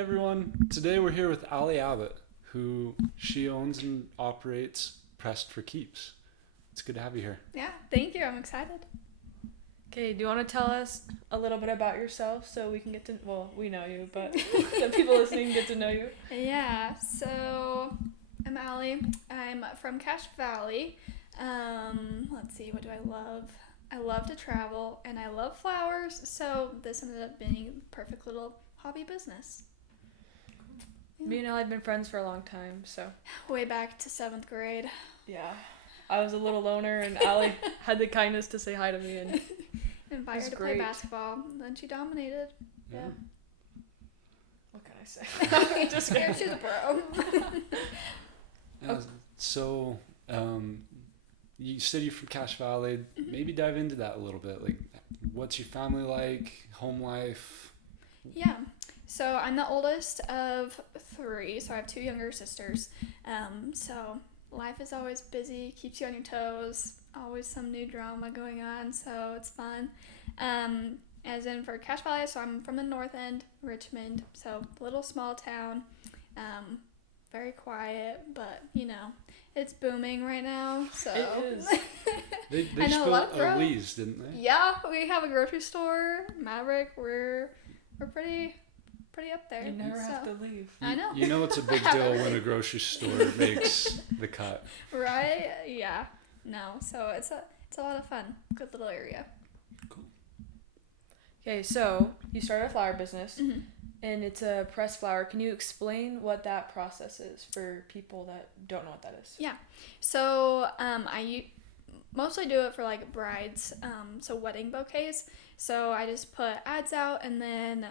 everyone. Today we're here with Allie Abbott, who she owns and operates Pressed for Keeps. It's good to have you here. Yeah, thank you. I'm excited. Okay, do you want to tell us a little bit about yourself so we can get to, well, we know you, but the people listening get to know you? Yeah, so I'm Allie. I'm from Cache Valley. Let's see, what do I love? I love to travel and I love flowers, so this ended up being a perfect little hobby business. Me and Allie have been friends for a long time, so. Way back to 7th grade. Yeah. I was a little loner and Allie had the kindness to say hi to me and Invited her to great. play basketball, and then she dominated. Yeah. what can I say? Just scared she's a pro. So, you said you're from Cache Valley. Mm-hmm. Maybe dive into that a little bit. Like, what's your family like? Home life? Yeah. So I'm the oldest of 3, so I have 2 younger sisters. So life is always busy, keeps you on your toes, always some new drama going on, so it's fun. As in for Cache Valley, so I'm from the north end, Richmond, so little small town, very quiet, but it's booming right now, so. It is. They I know, a lot spelled of growth. Elise, didn't they? Yeah, we have a grocery store, Maverick, we're pretty up there. You never have so. to leave. I know. You know it's a big deal when a grocery store makes the cut. Right? Yeah. No. So it's a lot of fun. Good little area. Cool. Okay, so you started a flower business Mm-hmm. and it's a pressed flower. Can you explain what that process is for people that don't know what that is? Yeah. So I mostly do it for like brides, so wedding bouquets. So I just put ads out and then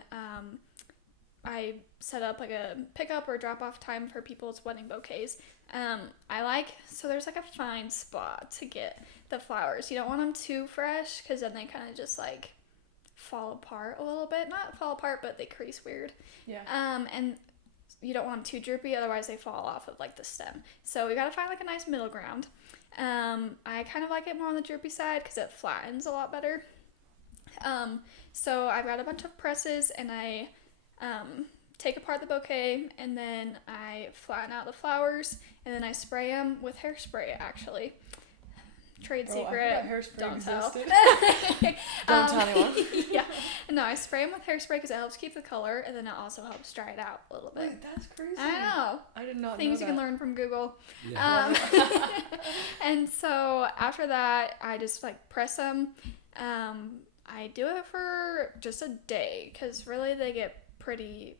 I set up like a pickup or drop off time for people's wedding bouquets. So there's like a fine spot to get the flowers. You don't want them too fresh because then they kind of just like fall apart a little bit. Not fall apart, but they crease weird. Yeah. And you don't want them too droopy, otherwise they fall off of like the stem. So we gotta find like a nice middle ground. I kind of like it more on the droopy side because it flattens a lot better. So I've got a bunch of presses and I take apart the bouquet and then I flatten out the flowers and then I spray them with hairspray actually. Trade secret. I forgot hairspray Don't tell. existed. Don't tell anyone. Yeah. No, I spray them with hairspray because it helps keep the color and then it also helps dry it out a little bit. Wait, that's crazy. I know. I did not Things know you that. can learn from Google. Yeah. And so after that, I just like press them. I do it for just a day because really they get pretty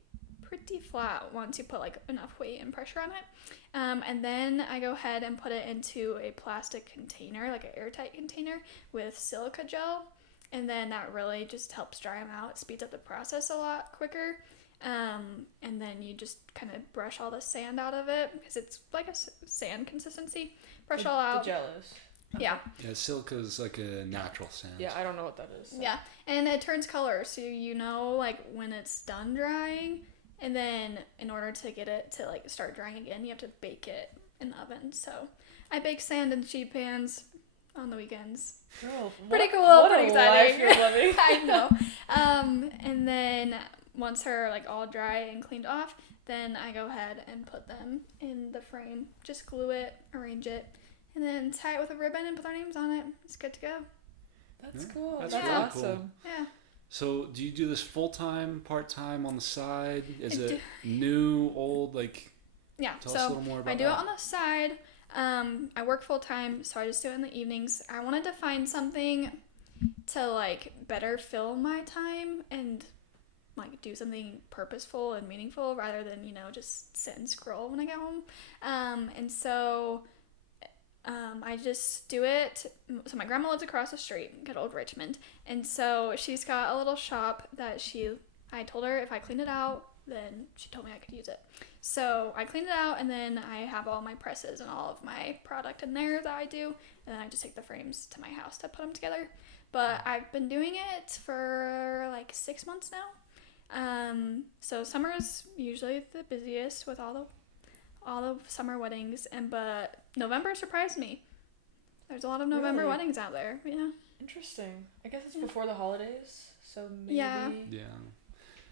flat once you put like enough weight and pressure on it. And then I go ahead and put it into a plastic container, like an airtight container with silica gel. And then that really just helps dry them out. It speeds up the process a lot quicker. And then you just kind of brush all the sand out of it because it's like a sand consistency. Brush all out. The gel is. Yeah. Yeah, silica is like a natural sand. Yeah, I don't know what that is. Yeah. And it turns color. So you know like when it's done drying. And then in order to get it to like start drying again, you have to bake it in the oven. So I bake sand in sheet pans on the weekends. Girl, Pretty cool, what pretty a exciting. life you're living. I know. And then once they're like all dry and cleaned off, then I go ahead and put them in the frame. Just glue it, arrange it, and then tie it with a ribbon and put our names on it. It's good to go. That's Yeah, cool. that's That's really awesome. cool. Yeah. So, do you do this full-time, part-time, on the side? Is I it new, old? Like, Yeah. tell us a So little more about I do that. it on the side. I work full time, so I just do it in the evenings. I wanted to find something to like better fill my time and like do something purposeful and meaningful rather than just sit and scroll when I get home. And so I just do it. So my grandma lives across the street, good old Richmond, and so she's got a little shop that I told her if I cleaned it out, then she told me I could use it. So I cleaned it out, and then I have all my presses and all of my product in there that I do, and then I just take the frames to my house to put them together. But I've been doing it for like 6 months now. So summer is usually the busiest with all the summer weddings, but November surprised me. There's a lot of November Really? weddings out there. Yeah. Interesting. I guess it's before the holidays, so maybe. Yeah. Yeah.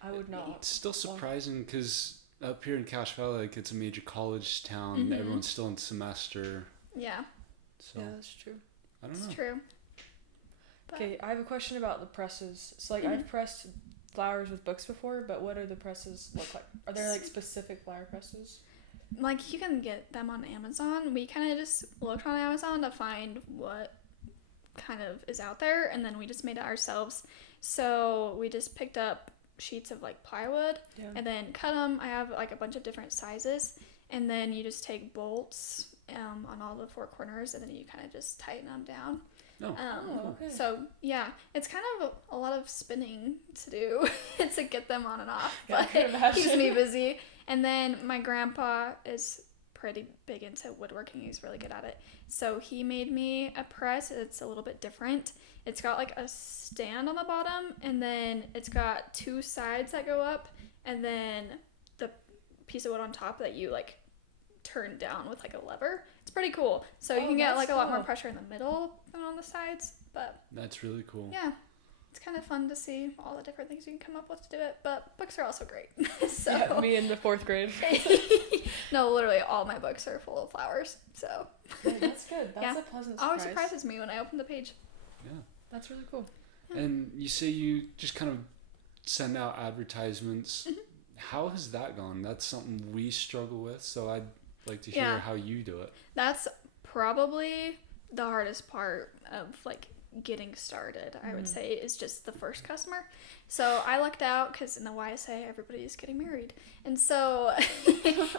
I would not. It's still surprising because up here in Cache Valley, like it's a major college town. Mhm. Everyone's still in semester, Yeah, so Yeah, that's true. I don't it's know. true. But- Okay, I have a question about the presses. So like Mhm. I've pressed flowers with books before, but what do the presses look like? Are there like specific flower presses? Like you can get them on Amazon. We kind of just looked on Amazon to find what kind of is out there, and then we just made it ourselves. So we just picked up sheets of like plywood Yeah. and then cut them. I have like a bunch of different sizes, and then you just take bolts on all the four corners, and then you kind of just tighten them down. No. Oh, okay. So yeah, it's kind of a lot of spinning to do to get them on and off, Yeah, I but can it keeps imagine. me busy. And then my grandpa is pretty big into woodworking. He's really good at it. So he made me a press. It's a little bit different. It's got like a stand on the bottom, and then it's got two sides that go up, and then the piece of wood on top that you like turn down with like a lever. It's pretty cool. So you Oh, can get that's like a lot more cool. pressure in the middle than on the sides, but That's really cool. yeah, it's kind of fun to see all the different things you can come up with to do it. But books are also great. So Yeah, me in the 4th grade. no, literally all my books are full of flowers. So Yeah, that's good. That's Yeah. a pleasant it surprise. always surprises me when I open the page. Yeah. That's really cool. And you say you just kind of send out advertisements. Mm-hmm. How has that gone? That's something we struggle with, so I'd like to hear Yeah. how you do it. That's probably the hardest part of like getting started. I would say is just the first customer. So I lucked out because in the YSA everybody's getting married, and so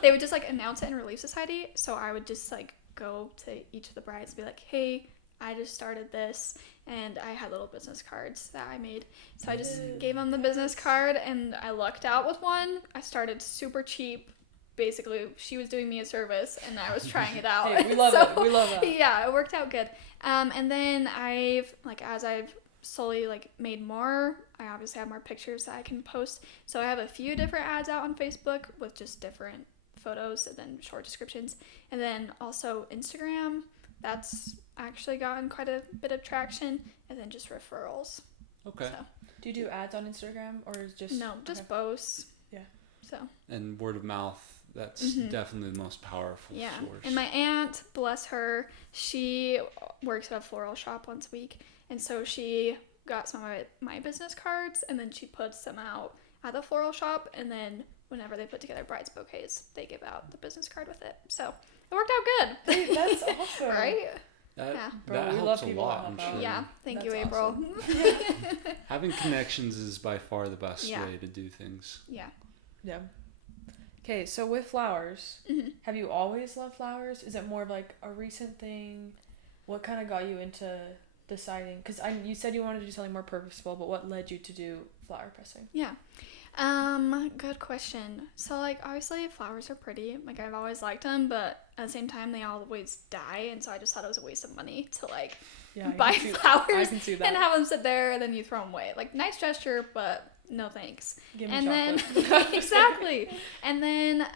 they would just like announce it in Relief Society. So I would just like go to each of the brides and be like, "Hey, I just started this," and I had little business cards that I made. So I just gave them the business card, and I lucked out with one. I started super cheap. Basically, she was doing me a service, and I was trying it out. Hey, we love So, it. We love that. Yeah, it worked out good. And then as I've slowly like made more, I obviously have more pictures that I can post. So I have a few different ads out on Facebook with just different photos and then short descriptions. And then also Instagram, that's actually gotten quite a bit of traction. And then just referrals. Okay. So Do you do ads on Instagram or is just no, just okay. posts. Yeah. So And word of mouth, that's Mhm. definitely the most powerful yeah. source. And my aunt, bless her, she works at a floral shop once a week. And so she got some of my business cards, and then she puts them out at the floral shop, and then whenever they put together brides bouquets, they give out the business card with it. So it worked out good. Hey, that's awesome. Right? that Yeah. Bro, that we helps love a people lot, that I'm help out. sure. Yeah. Thank you, That's April. Having connections is by far the best Yeah. way to do things. Yeah. Yeah. Okay, so with flowers, Mhm. have you always loved flowers? Is it more of like a recent thing? What kind of got you into deciding? Because you said you wanted to do something more purposeful, but what led you to do flower pressing? Yeah. Good question. So like obviously flowers are pretty. Like I've always liked them, but at the same time they always die, and so I just thought it was a waste of money to like Yeah, buy I flowers can see that. and have them sit there and then you throw them away. Like nice gesture, but no thanks. Give me And then chocolate. exactly. And then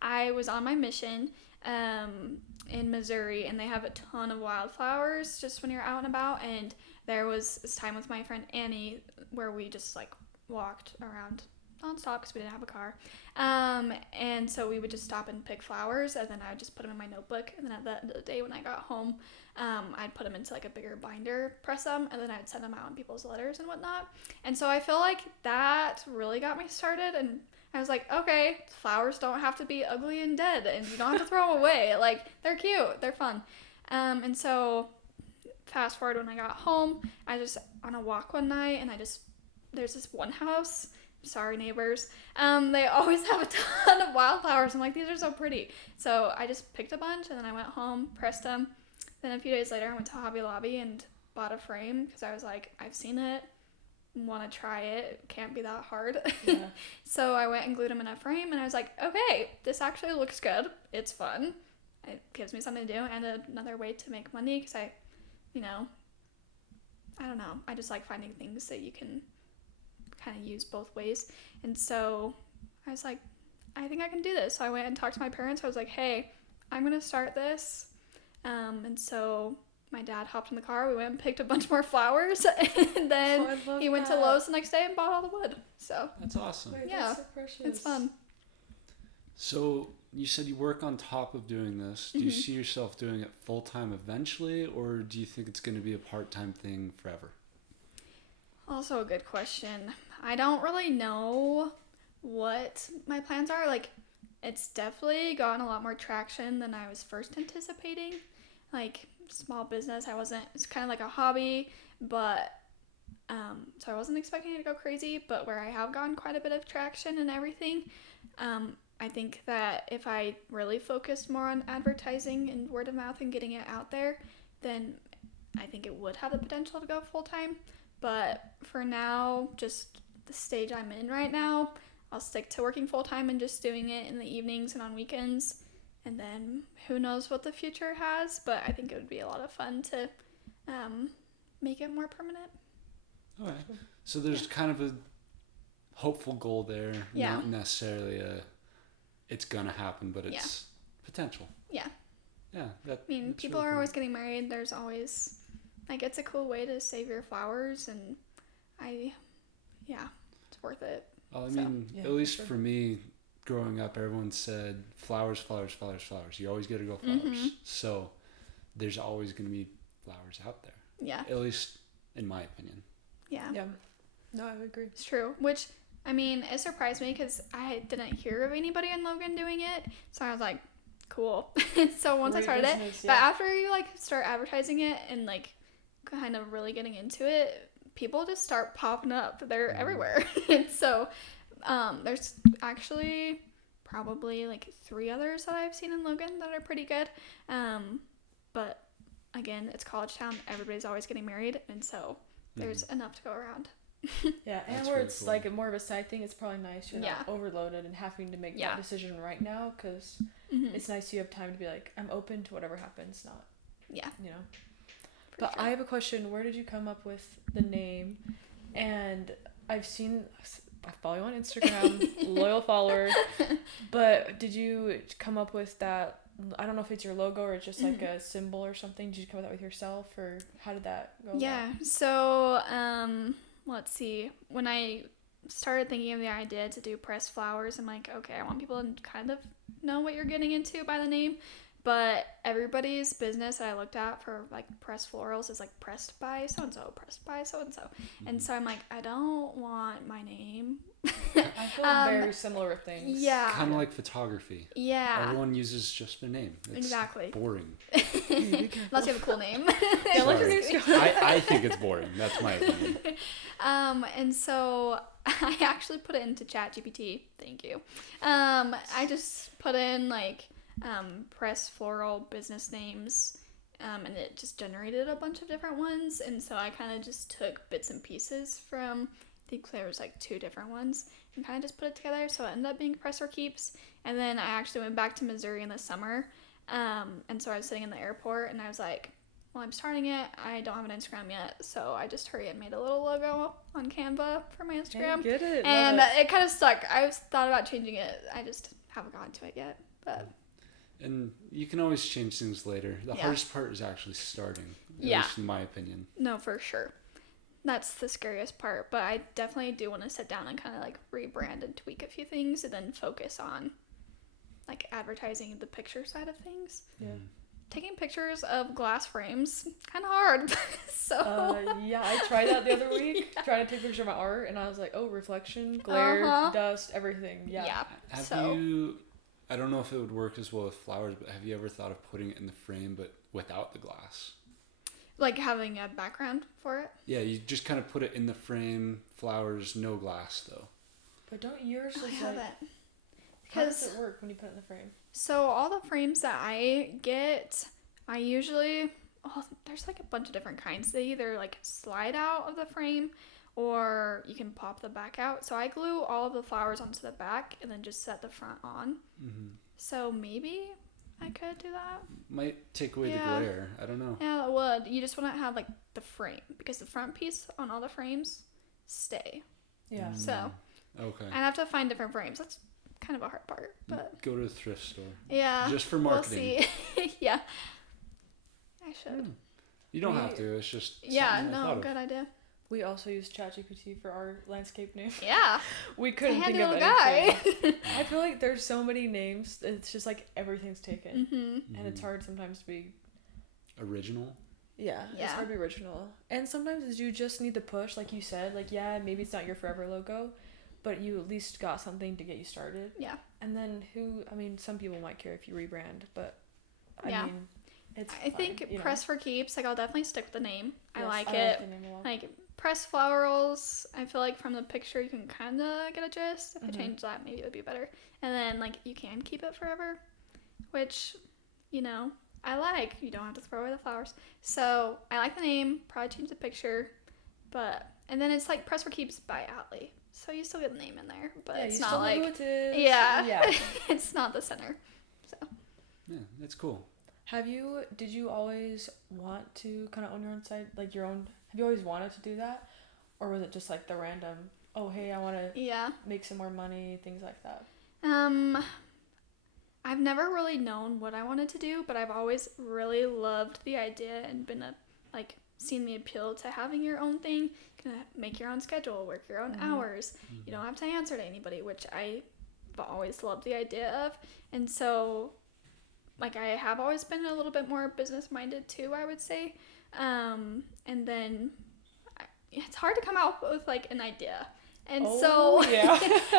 I was on my mission in Missouri, and they have a ton of wildflowers just when you're out and about. And there was this time with my friend Annie where we just like walked around nonstop because we didn't have a car. And so we would just stop and pick flowers, and then I would just put them in my notebook. And then at the end of the day when I got home, I'd put them into like a bigger binder, press them, and then I'd send them out in people's letters and whatnot. And so I feel like that really got me started, and I was like, okay, flowers don't have to be ugly and dead, and you don't have to throw them away. Like, they're cute, they're fun. And so fast forward when I got home, I just on a walk one night, and there's this one house. Sorry, neighbors. They always have a ton of wildflowers. I'm like, these are so pretty. So I just picked a bunch, and then I went home, pressed them. Then a few days later, I went to Hobby Lobby and bought a frame because I was like, I've seen it, want to try it. It can't be that hard. Yeah. So I went and glued them in a frame, and I was like, okay, this actually looks good. It's fun. It gives me something to do and another way to make money because I don't know. I just like finding things that you can kind of use both ways. And so I was like, I think I can do this. So I went and talked to my parents. I was like, hey, I'm going to start this. And so my dad hopped in the car. We went and picked a bunch more flowers, and then I love he went to that. Lowe's the next day and bought all the wood. So That's awesome. Wait, Yeah, that's so precious. it's fun. So you said you work on top of doing this. Do you Mhm. see yourself doing it full time eventually, or do you think it's going to be a part time thing forever? Also a good question. I don't really know what my plans are. Like, it's definitely gotten a lot more traction than I was first anticipating. Like, small business, it's kind of like a hobby, but, so I wasn't expecting it to go crazy, but where I have gotten quite a bit of traction and everything, I think that if I really focused more on advertising and word of mouth and getting it out there, then I think it would have the potential to go full time. But for now, just the stage I'm in right now, I'll stick to working full time and just doing it in the evenings and on weekends. And then who knows what the future has, but I think it would be a lot of fun to make it more permanent. All right. So there's kind of a hopeful goal there, Yeah. not necessarily it's gonna happen, but it's potential. Yeah. Yeah. That. I mean, that's people really are cool. always getting married. There's always, like, it's a cool way to save your flowers, and it's worth it. Well, I so- mean, Yeah, at for least sure. for me, growing up, everyone said flowers, flowers, flowers, flowers. You always got to go flowers. Mhm. So there's always going to be flowers out there. Yeah. At least in my opinion. Yeah. Yeah. No, I would agree. It's true. Which, I mean, it surprised me because I didn't hear of anybody in Logan doing it. So I was like, cool. So once I Great started business, it, yeah. but after you like start advertising it and like kind of really getting into it, people just start popping up. They're everywhere. And so there's actually probably like 3 others that I've seen in Logan that are pretty good. But again, it's college town. Everybody's always getting married. And so there's enough to go around. Yeah, and That's where really it's cool. like more of a side thing, it's probably nice you're Yeah. not overloaded and having to make Yeah. that decision right now, because Mhm. it's nice you have time to be like, I'm open to whatever happens, not, Yeah. you know. for But sure. I have a question. Where did you come up with the name? And I follow you on Instagram, loyal follower. But did you come up with that? I don't know if it's your logo or it's just like a symbol or something. Did you come up with that with yourself, or how did that go? Yeah. So, let's see. When I started thinking of the idea to do pressed flowers, I'm like, okay, I want people to kind of know what you're getting into by the name. But everybody's business that I looked at for like pressed florals is like pressed by so and so, pressed by so and so. And so I'm like, I don't want my name. I feel very similar with things. Yeah. Kind of like photography. Yeah. Everyone uses just their name. It's Exactly. boring. Unless you have a cool name. Yeah, look at Sorry. these I think it's boring. That's my opinion. And so I actually put it into ChatGPT. Thank you. I just put in like press floral business names, and it just generated a bunch of different ones. And so I kind of just took bits and pieces from, I think there was like 2 different ones, and kind of just put it together. So it ended up being Press or Keeps. And then I actually went back to Missouri in the summer. And so I was sitting in the airport, and I was like, well, I'm starting it. I don't have an Instagram yet, so I just hurried and made a little logo on Canva for my Instagram. Hey, get it. And Love it kind of stuck. I thought about changing it. I just haven't gotten to it yet. But And you can always change things later. The Yeah. hardest part is actually starting. At Yeah. least in my opinion. no, for sure. That's the scariest part. But I definitely do want to sit down and kind of like rebrand and tweak a few things and then focus on like advertising the picture side of things. Yeah. Taking pictures of glass frames, kind of hard. So. Yeah, I tried that the other week, trying to take a picture of my art, and I was like, oh, reflection, glare, Uh-huh. dust, everything. Yeah. Have So. you? I don't know if it would work as well with flowers, but have you ever thought of putting it in the frame but without the glass? Like having a background for it. Yeah, you just kind of put it in the frame, flowers, no glass though. But don't yours I just like, haven't. how does Because it work when you put it in the frame? so all the frames that I get, I usually there's like a bunch of different kinds. They either like slide out of the frame or you can pop the back out. So I glue all of the flowers onto the back and then just set the front on. Mm-hmm. So maybe I could do that. Might take away Yeah. the glare. I don't know. Yeah, that would. You just want to have like the frame because the front piece on all the frames stay. Yeah. Mm. So Okay. I'd have to find different frames. That's kind of a hard part, but Go to the thrift store. yeah, Just for we'll marketing. see. Yeah, I should. Hmm. You don't We- have to. It's just Yeah, something I no, thought of. good idea. We also use ChatGPT for our landscape name. Yeah, We it's a couldn't handy think of little anything. guy. I feel like there's so many names. It's just like everything's taken, Mm-hmm. and it's hard sometimes to be. Original. Yeah, it's Yeah. hard to be original. And sometimes you just need the push, like you said. Like, yeah, maybe it's not your forever logo, but you at least got something to get you started. Yeah. And then some people might care if you rebrand, but Yeah. I mean, it's I fine, think you know? Press for Keeps, like I'll definitely stick with the name. I Yes, like like it. the name a lot. Like Press Florals, I feel like from the picture you can kind of get a gist. If I Mhm. change that, maybe it would be better. And then like you can keep it forever, which, I like. You don't have to throw away the flowers. So I like the name. Probably change the picture, and then it's like Press for Keeps by Atlee. So you still get the name in there, but Yeah, it's you not still know like who it is. yeah, Yeah. it's not the center. Yeah, that's cool. Did you always want to kind of own your own site, like your own? Have you always wanted to do that, or was it just like the random? Oh, hey, I want to Yeah. make some more money, things like that. I've never really known what I wanted to do, but I've always really loved the idea and seen the appeal to having your own thing. You can make your own schedule, work your own hours. You don't have to answer to anybody, which I've always loved the idea of. And so, I have always been a little bit more business minded too, I would say. And then it's hard to come out with an idea. And so yeah.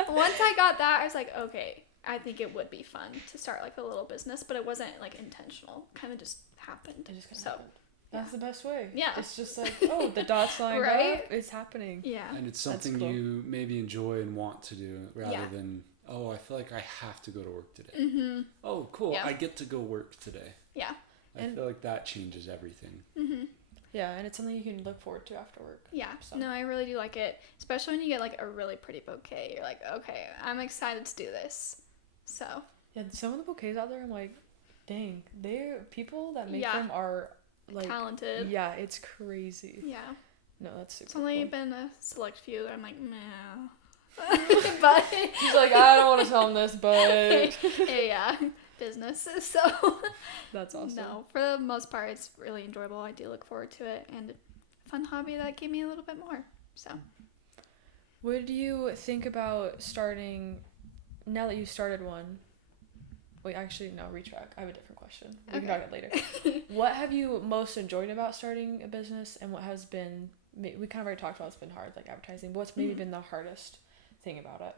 once I got that, I was like, okay, I think it would be fun to start a little business, but it wasn't intentional. Kind of just happened. It just kinda So happened. That's the best way. Yeah. It's just like, oh, the dots lined Right? up. It's happening. yeah, And it's That's something cool. you maybe enjoy and want to do rather Yeah. than, oh, I feel like I have to go to work today. mm-hmm. Oh, cool. Yeah. I get to go work today. Yeah. I And- feel like that changes everything. Mm-hmm. Yeah, and it's something you can look forward to after work. Yeah. So- No, I really do like it, especially when you get a really pretty bouquet. You're like, okay, I'm excited to do this. So Yeah, some of the bouquets out there, I'm like, dang, people that make Yeah. them are talented. yeah, it's crazy. Yeah. No, that's super It's only cool. been a select few that I'm like, nah. But He's like, I don't want to tell him this, but yeah, business. So that's awesome. no, for the most part, it's really enjoyable. I do look forward to it, and a fun hobby that gave me a little bit more. So Would you think about starting, now that you started one? Wait, actually, no, retrack. I have a different question. We can Okay. talk about it later. What have you most enjoyed about starting a business, and what has been, we kind of already talked about it's been hard, like advertising, but what's maybe been the hardest thing about it?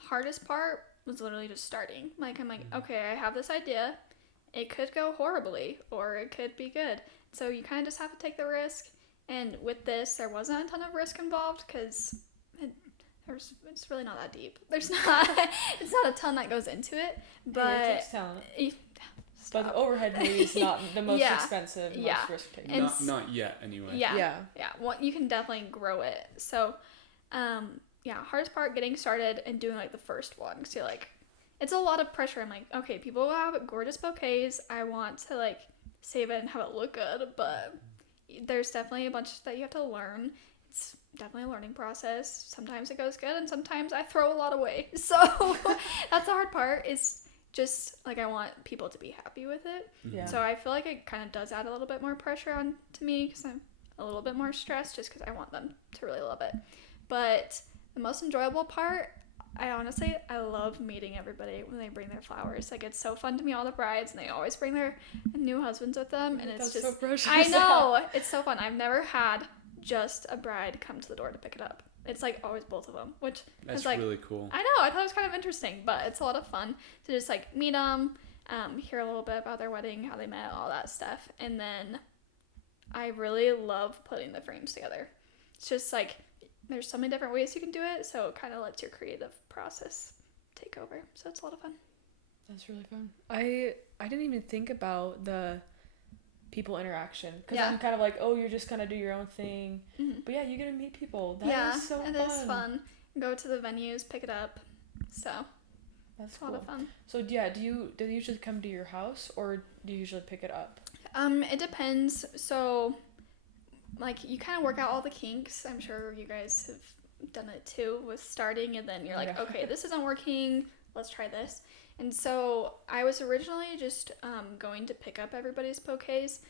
hardest part was literally just starting. I'm like, okay, I have this idea. It could go horribly, or it could be good. So you kind of just have to take the risk. And with this, there wasn't a ton of risk involved because it's really not that deep. There's not it's not a ton that goes into it, It but takes talent. eh, But the stop. overhead maybe is not the most Yeah. expensive, most Yeah. risk taking. And Not yet, anyway. yeah. Well, you can definitely grow it. So, hardest part getting started and doing the first one. So it's a lot of pressure. I'm like, okay, people have gorgeous bouquets. I want to save it and have it look good, but there's definitely a bunch that you have to learn. It's definitely a learning process. Sometimes it goes good, and sometimes I throw a lot away. So that's the hard part. Is just I want people to be happy with it. Yeah. So I feel like it kind of does add a little bit more pressure on to me because I'm a little bit more stressed just because I want them to really love it. But the most enjoyable part, I love meeting everybody when they bring their flowers. It's so fun to meet all the brides, and they always bring their new husbands with them, and it's That's just so precious. I know it's so fun. I've never had just a bride come to the door to pick it up. It's always both of them, which That's is really cool. I know. I thought it was kind of interesting, but it's a lot of fun to just meet them, hear a little bit about their wedding, how they met, all that stuff, and then I really love putting the frames together. It's just there's so many different ways you can do it, so it kind of lets your creative process take over. So it's a lot of fun. That's really fun. I didn't even think about the people interaction because Yeah. I'm kind of like, oh, you're just kind of do your own thing, Mhm. but yeah, you get to meet people. That is so it fun. is fun. Go to the venues, pick it up. So That's it's a lot of fun. So yeah, do they usually come to your house or do you usually pick it up? It depends. So, you kind of work out all the kinks. I'm sure you guys have done it too with starting, and then you're like, Yeah. okay, this isn't working. Let's try this. And so I was originally just going to pick up everybody's bouquets,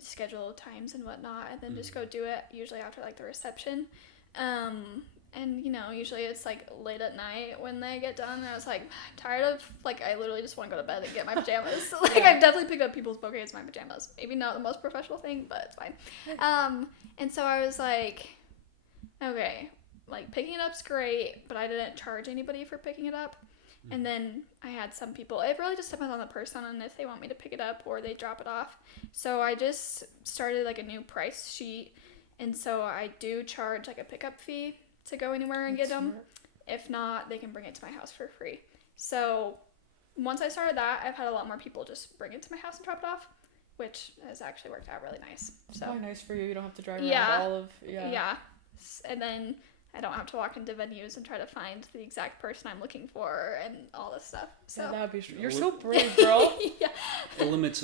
schedule times and whatnot, and then just go do it. Usually after like the reception, and usually it's like late at night when they get done. And I was like, I'm tired of like I literally just want to go to bed and get my pajamas. Like I've definitely picked up people's bouquets in my pajamas. Maybe not the most professional thing, but it's fine. And so I was like, okay, like picking it up's great, but I didn't charge anybody for picking it up. And then I had some people, it really just depends on the person and if they want me to pick it up or they drop it off. So I just started like a new price sheet. And so I do charge like a pickup fee to go anywhere and get them. If not, they can bring it to my house for free. So once I started that, I've had a lot more people just bring it to my house and drop it off, which has actually worked out really nice. It's So probably nice for you. You don't have to drive around all of yeah. And then I don't have to walk into venues and try to find the exact person I'm looking for and all this stuff. So yeah, that'd be you're so brave, girl. yeah. Eliminates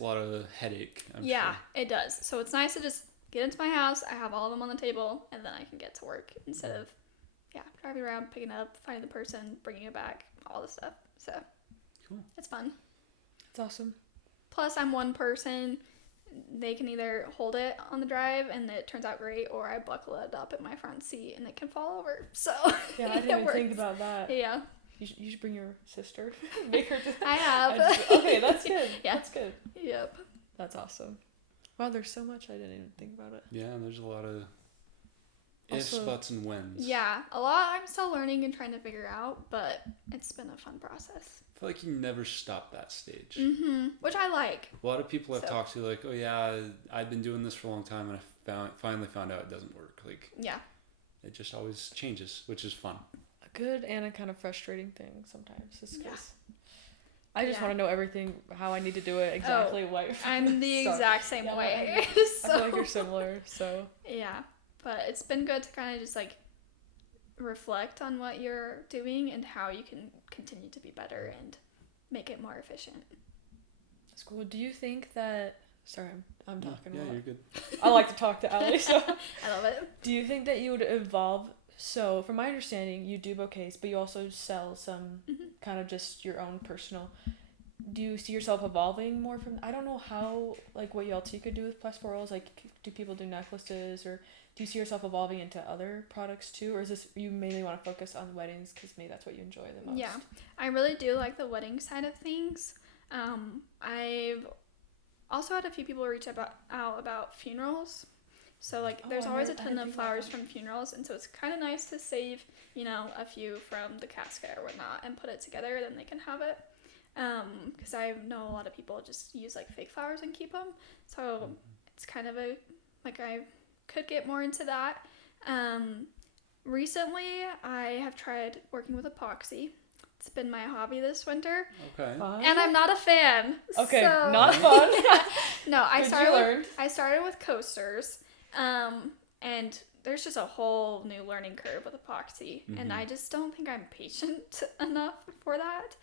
a lot of headache. I'm sure. It does. So it's nice to just get into my house. I have all of them on the table, and then I can get to work instead of driving around, picking it up, finding the person, bringing it back, all this stuff. So Cool. It's fun. It's awesome. Plus, I'm one person. They can either hold it on the drive and it turns out great, or I buckle it up in my front seat and it can fall over. So yeah, I didn't even think about that. Yeah. You should bring your sister. Make her just. I have. Okay, that's good. Yeah. That's good. Yep. That's awesome. Wow, there's so much I didn't even think about it. Yeah, and there's a lot of ifs, Also- buts, and whens. Yeah, a lot I'm still learning and trying to figure out, but it's been a fun process. I feel like you never stop that stage. Which I like. A lot of people I've So- talked to, like, oh yeah, I've been doing this for a long time, and I finally found out it doesn't work. Like, Yeah. it just always changes, which is fun. A good and a kind of frustrating thing sometimes. Just Yeah. 'cause I just Yeah. want to know everything, how I need to do it exactly. I'm the Sorry. exact same Yeah, way. I feel like you're similar, so. Yeah, but it's been good to kind of just like reflect on what you're doing and how you can continue to be better and make it more efficient. That's cool. Do you think that... Sorry, I'm talking Yeah, a lot. you're good. I like to talk to Ali, so... I love it. Do you think that you would evolve? So, from my understanding, you do bouquets, but you also sell some kind of just your own personal. Do you see yourself evolving more from? I don't know how, like, what else you could do with plastforals. Like, do people do necklaces, or do you see yourself evolving into other products too, or is this you mainly want to focus on weddings because maybe that's what you enjoy the most? Yeah, I really do like the wedding side of things. I've also had a few people reach out about funerals. So, like, there's always a ton of flowers from funerals, and so it's kind of nice to save, a few from the casket or whatnot and put it together, then they can have it. Because I know a lot of people just use, like, fake flowers and keep them. So, it's kind of I could get more into that. Recently, I have tried working with epoxy. It's been my hobby this winter. Okay. Fun? And I'm not a fan. Okay, so... not fun. No, I Did you learn? started with coasters. And there's just a whole new learning curve with epoxy, and I just don't think I'm patient enough for that.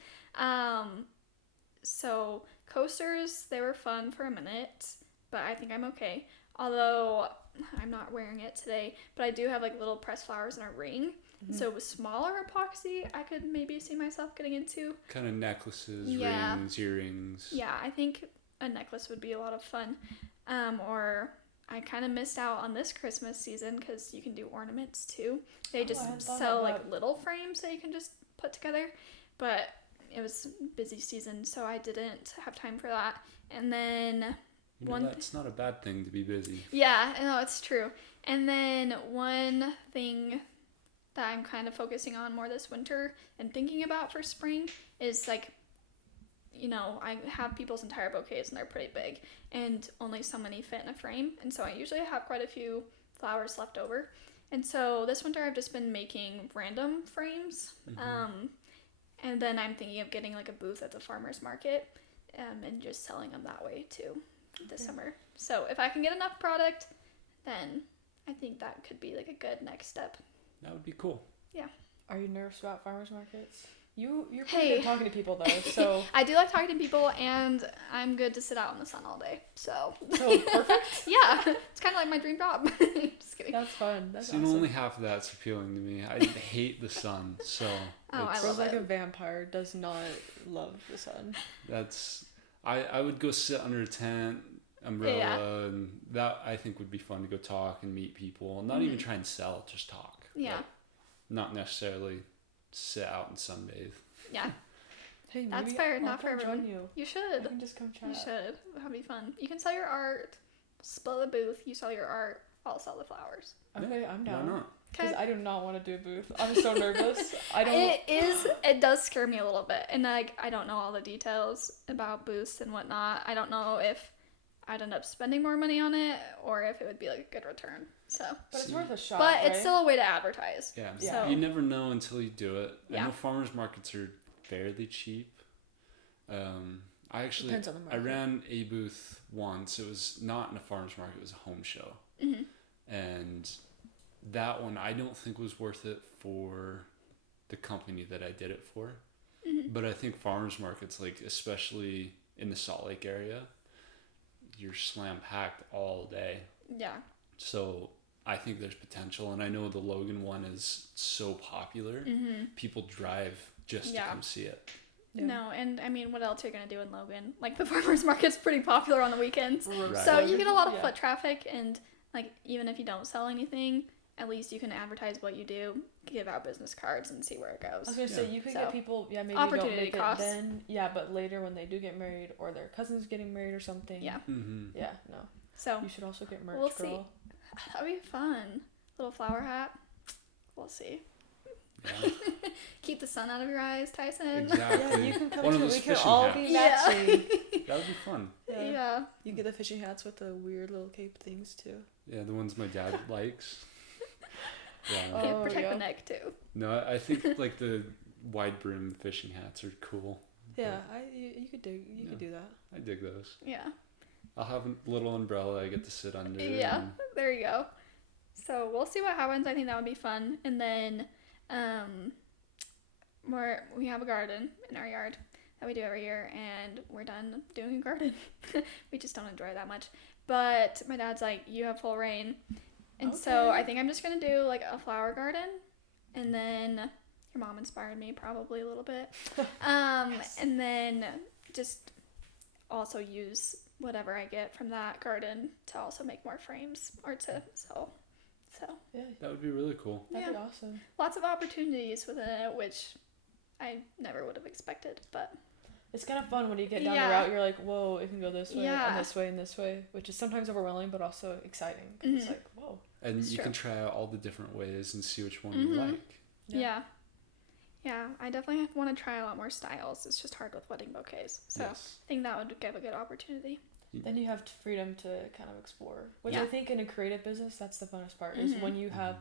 So coasters, they were fun for a minute, but I think I'm okay. Although I'm not wearing it today, but I do have like little pressed flowers and a ring. So with smaller epoxy, I could maybe see myself getting into. Kind of necklaces, Yeah. rings, earrings. Yeah, I think a necklace would be a lot of fun. Or I kind of missed out on this Christmas season because you can do ornaments too. They I just hadn't thought sell about like that. little frames that you can just put together. But it was busy season, so I didn't have time for that. And then That's not a bad thing to be busy. yeah, no, it's true. And then one thing that I'm kind of focusing on more this winter and thinking about for spring is like, I have people's entire bouquets and they're pretty big and only so many fit in a frame. And so I usually have quite a few flowers left over. And so this winter I've just been making random frames. And then I'm thinking of getting like a booth at the farmer's market and just selling them that way too this summer. So if I can get enough product, then I think that could be like a good next step. That would be cool. Are you nervous about farmers markets? You're pretty Hey. good talking to people though, so I do like talking to people, and I'm good to sit out in the sun all day. So perfect. yeah, it's kind of like my dream job. Just kidding. That's fun. That's See, awesome. only half of that's appealing to me. I hate the sun, so Oh, I it's- love Girls like it. a vampire does not love the sun. I would go sit under a tent umbrella, and that I think would be fun to go talk and meet people. Not even try and sell, just talk. Yeah. Like, not necessarily sit out and sunbathe. Yeah. Hey, That's maybe fair, I'll not for come join everyone. you. You I should. can just come chat. You should. That'd be fun. You can sell your art. Split a booth. You sell your art. I'll sell the flowers. Okay, I'm Why down. not? Because Okay. I do not want to do a booth. I'm so nervous. I don't. It does scare me a little bit, and like I don't know all the details about booths and whatnot. I don't know if I'd end up spending more money on it or if it would be like a good return. So, But it's worth a shot. but it's right? still a way to advertise. Yeah. Yeah. You never know until you do it. I Yeah. know farmers markets are fairly cheap. I actually Depends on the I market. ran a booth once. It was not in a farmers market. It was a home show, and that one I don't think was worth it for the company that I did it for. But I think farmers markets, like especially in the Salt Lake area, you're slam packed all day. Yeah. So I think there's potential, and I know the Logan one is so popular. People drive just Yeah. to come see it. Yeah. No, and I mean, what else are you gonna do in Logan? Like the farmers market's pretty popular on the weekends, Right. so you get a lot of Yeah. foot traffic, and like even if you don't sell anything, at least you can advertise what you do, give out business cards, and see where it I was goes. gonna say Yeah. you could So, get people, maybe don't opportunity make it cost. then, but later when they do get married or their cousin's getting married or something. Yeah. Mm-hmm. Yeah, no. So You should also get merch, We'll see. girl. that'd be fun. Little flower hat. We'll see. Yeah, Keep the sun out of your eyes, Tyson. exactly. Yeah, you can come One of to it. those We can fishing all hats. be Yeah. matching. That would be fun. Yeah. You get the fishing hats with the weird little cape things too. Yeah, the ones my dad likes. Yeah. Oh, Protect yeah. the neck too. No, I think like the wide brim fishing hats are cool. Yeah, you could do Yeah. could do that. I dig those. Yeah. I'll have a little umbrella I get to sit under. Yeah. and- There you go. So we'll see what happens. I think that would be fun. And then we have a garden in our yard that we do every year, and we're done doing a garden. We just don't enjoy it that much. But my dad's like, you have full reign. And so Okay. I think I'm just going to do like a flower garden. And then your mom inspired me probably a little bit. And then just also use whatever I get from that garden to also make more frames or to sell. So Yeah, That would be really cool. that'd be Yeah. awesome. lots of opportunities within it, which I never would have expected. But It's kind of fun when you get down Yeah. the route. You're like, whoa, it can go this way Yeah. and this way and this way, which is sometimes overwhelming, but also exciting. 'Cause It's Mhm. like, whoa. And It's you true. can try out all the different ways and see which one you Mhm. like. yeah. I definitely want to try a lot more styles. It's just hard with wedding bouquets. So Yes. I think that would give a good opportunity. Then you have freedom to kind of explore, which Yeah. I think in a creative business, that's the funnest part, is Mhm. when you have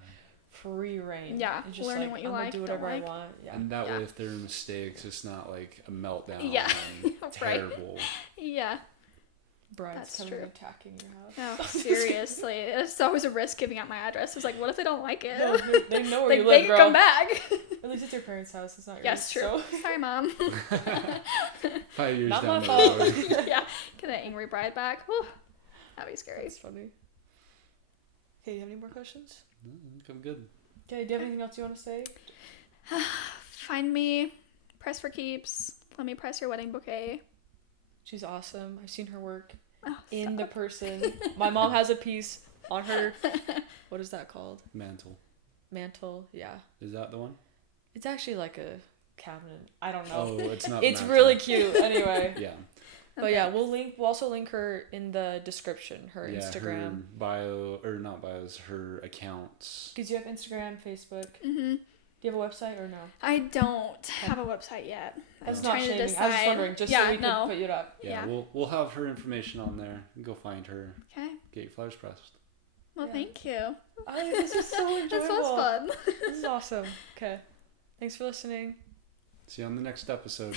free reign. Yeah, It's just learning like, what you I'm gonna like, do don't whatever like. I want. Yeah. And that Yeah. way, if there are mistakes, it's not like a meltdown. Yeah. And Right. terrible. Yeah. Brides That's coming true. attacking your house. No, seriously. It's always a risk giving out my address. It's like, what if they don't like it? No, they know where Like, you they live, can girl. come back. At least it's your parents' house. It's not yours. Yes, true. So. Sorry, Mom. 5 years Not down my the fault. road. Yeah. Get that angry bride back. Whew. That'd be scary. That's funny. Okay, do you have any more questions? No, I think I'm good. Okay, do you have anything else you want to say? Find me. Press for keeps. Let me press your wedding bouquet. She's awesome. I've seen her work Oh, in the stop. person. My mom has a piece on her. What is that called? Mantle. Mantle. Yeah. Is that the one? It's actually like a cabinet. I don't Oh, know. it's not. the It's mantle. really cute. Anyway. Yeah. But yeah, we'll also link her in the description. Her Yeah, Instagram. Her bio, or not bios, her accounts. Because you have Instagram, Facebook. Mm-hmm. Do you have a website or no? I don't have a website yet. That's I'm not trying to shaming. I was just decide. wondering, just yeah, so we no. could put you up. Yeah, Yeah. we'll have her information on there. Go find her. Okay. Get your flowers pressed. Well, Yeah. thank you. This was so enjoyable. This was fun. This is awesome. Okay. Thanks for listening. See you on the next episode.